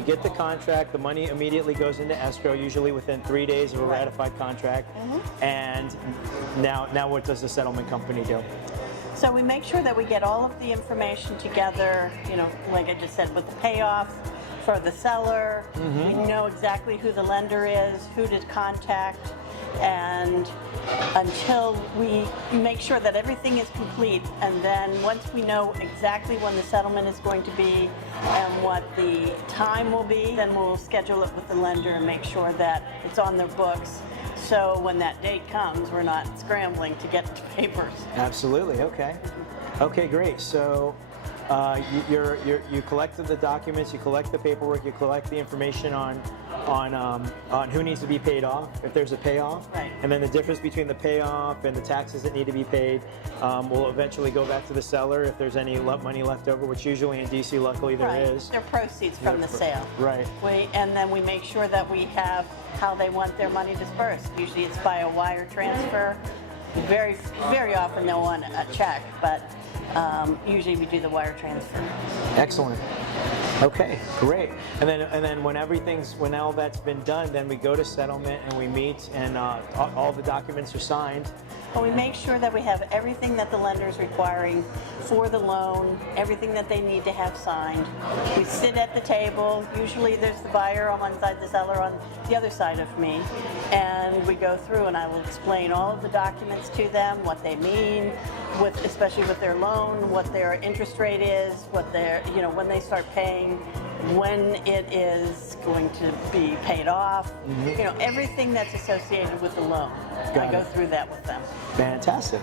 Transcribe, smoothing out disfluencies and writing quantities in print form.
you get the contract, the money immediately goes into escrow, usually within 3 days of a ratified contract. And now what does the settlement company do? So we make sure that we get all of the information together, you know, like I just said, with the payoff for the seller. We know exactly who the lender is, who to contact, and until we make sure that everything is complete, and then once we know exactly when the settlement is going to be and what the time will be, then we'll schedule it with the lender and make sure that it's on their books. So when that date comes, we're not scrambling to get the papers. Absolutely. Okay. Okay, great. So you collected the documents, you collect the paperwork, you collect the information on who needs to be paid off, if there's a payoff, Right. and then the difference between the payoff and the taxes that need to be paid will eventually go back to the seller if there's any money left over, which usually in DC, luckily there Right. is. They're proceeds from the sale. Right. And then we make sure that we have how they want their money dispersed. Usually it's by a wire transfer. Very, very often they'll want a check, but usually we do the wire transfer. Excellent. Okay, great. And then when all that's been done, then we go to settlement and we meet, and all the documents are signed. But we make sure that we have everything that the lender is requiring for the loan, everything that they need to have signed. We sit at the table. Usually there's the buyer on one side, the seller on the other side of me. And we go through and I will explain all of the documents to them, what they mean, especially with their loan, what their interest rate is, what their, you know, when they start paying, when it is going to be paid off, you know, everything that's associated with the loan. I go through that with them. Fantastic.